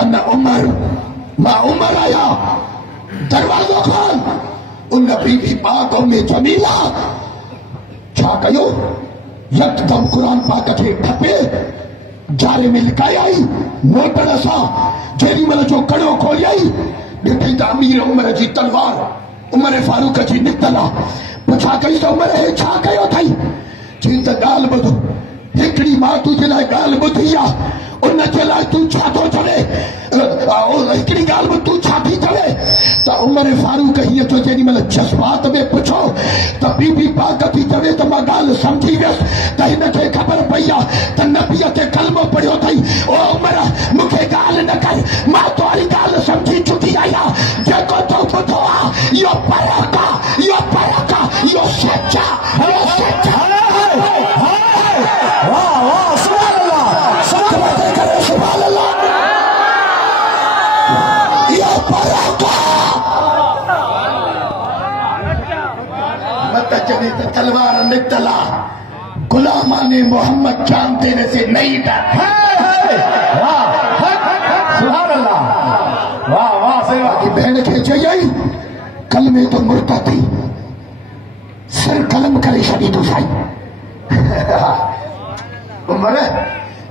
अन्ना उमर मां उमर आया दरवाजो खोल उन बीबी पाक में जमीला छा कयो यकदम कुरान पाक खे खपे जारे में लिकाई आई मोटर सा जेडी मल जो कड़ो खोलियाई ॾिठी त अमीर उमर जी तलवार उमर फारूक जी निकतल आहे पुछा कई त उमर हे छा कयो अथई चई त ॻाल्हि ॿुध हिकिड़ी मां तुंहिंजे लाइ ॻाल्हि ॿुधी आहे उन जे लाइ तूं छा थो चवे हिकिड़ी ॻाल्हि बि तूं छा थी चवे त उमर फारूक हीअं तो जेॾी महिल जज़्बात में पुछो त बीबी पाक थी चवे त मां ॻाल्हि सम्झी वियसि त हिनखे ख़बर पई आहे त नबीअ ते कलमो पढ़ियो अथई ओ उमर मूंखे ॻाल्हि न कर मां तुंहिंजी ॻाल्हि सम्झी चुकी आहियां जेको तो ॿुधो आहे इहो फ़र्क़ु आहे इहो फ़र्क़ु आहे इहो सच आहे इहो सच आहे चले तो तलवार निकतला गुलामा ने मोहम्मद जान तेरे से नहीं डर भेड़ खे चई कलमे तो मुर्ता थी सर कलम करे छॾी तूं साईं उमर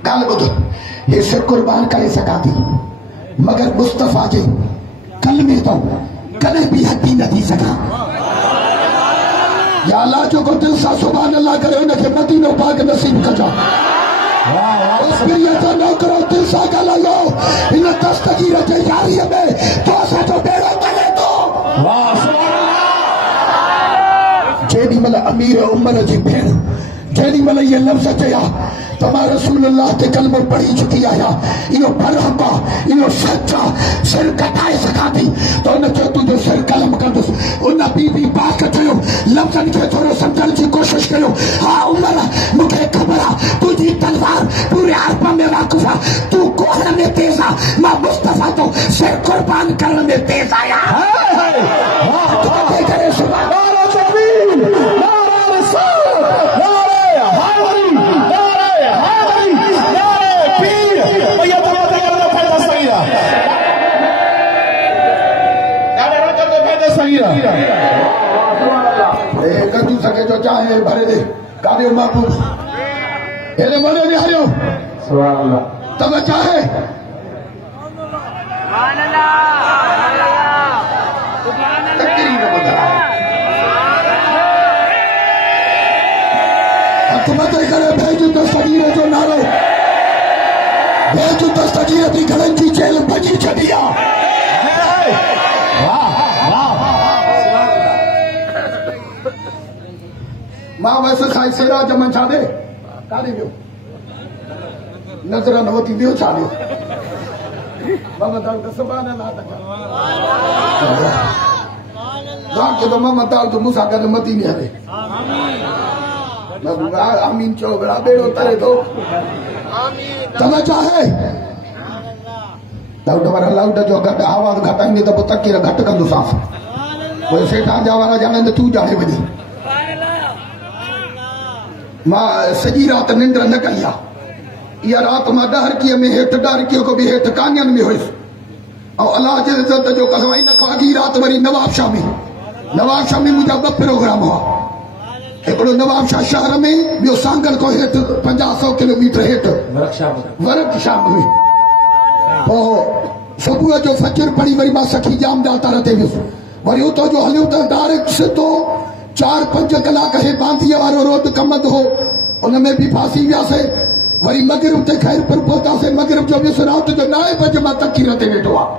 ॻाल्हि ॿुध हे सिर कुर्बान करे सघां थी मगर मुस्तफ़ा जे कलमे तो कॾहिं बि हटी न थी सघां या अल्लाह जो को दिल सा सुभान अल्लाह करे उनके मदीनो पाक नसीब कजा उस बिरियत न करो दिल सा ॻाल्हायो इन दस्तगीर जे यारीअ में तो असांजो बेड़ो करे थो जेॾी महिल अमीर उमर जी भेण जेॾी महिल इहे लफ़्ज़ चया त मां रसूल अल्लाह ते कलमो पढ़ी चुकी आहियां इहो फ़र्क़ु आहे इहो सच आहे सिर कटाए सघां थी त उन चयो तुंहिंजो सिर कलम कंदुसि उन बीबी पाक चयो लफ़्ज़नि खे थोरो सम्झण जी कोशिशि कयो हा उमर मूंखे ख़बर आहे तुंहिंजी तलवार पूरे अरब में वाक़ुफ़ आहे तूं कोहर में तेज़ आहे मां मुस्तफ़ा तो सिर कुर्बान करण में तेज़ आहियां करे सुभाणे गजू सके जो चाहे भरे दे कादियो महबूब हेरे मोने नहीं हरियो सुभान अल्लाह तब चाहे सुभान अल्लाह सुभान अल्लाह हथ मत करे भेजू दस्तगीर जो नारो भेजू दस्तगीर थी घरनि जी जेल भॼी छॾी आहे मां वैसे खाई सेरा जमन छा दे काॾे वियो नज़र न वती ॿियो छा ॾियो मोहम्मद दाऊद सुभाणे अल्लाह तक मोहम्मद दाऊद मूंसां गॾु मदीने हले आमीन चओ बेड़ा बेड़ो तरे थो तव्हां चाहे दाऊद वारा लाउड जो घटि आवाज़ घटाईंदे त पोइ तकीर घटि कंदोसांसि पोइ सेठा जा वारा ॼाणे त तूं ॼाणे वञे मां सॼी राति निंड न कई आहे इहा राति मां ॾहरकीअ में हेठि ॾहरकीअ खां बि हेठि कानियनि में हुयुसि ऐं अलाह जे इज़त जो कसम इन खां अॻी राति वरी नवाबशाह में मुंहिंजा 2 प्रोग्राम हुआ हिकिड़ो नवाबशाह शहर में ॿियो सांगल खां हेठि 50-100 किलोमीटर हेठि वर्कशाप में पोइ सुबुह जो फजर पढ़ी वरी मां सखी जाम दातार ते वियुसि वरी उतां जो हलियो त डायरेक्ट सिधो 4-5 कलाक हे बांधीअ वारो रोड कमंद हो उनमें बि फासी वियासीं वरी मगरिब ते ख़ैर पर पहुतासीं मगरिब जो वियुसि राति जो 9 बजे मां तकीर ते वेठो आहे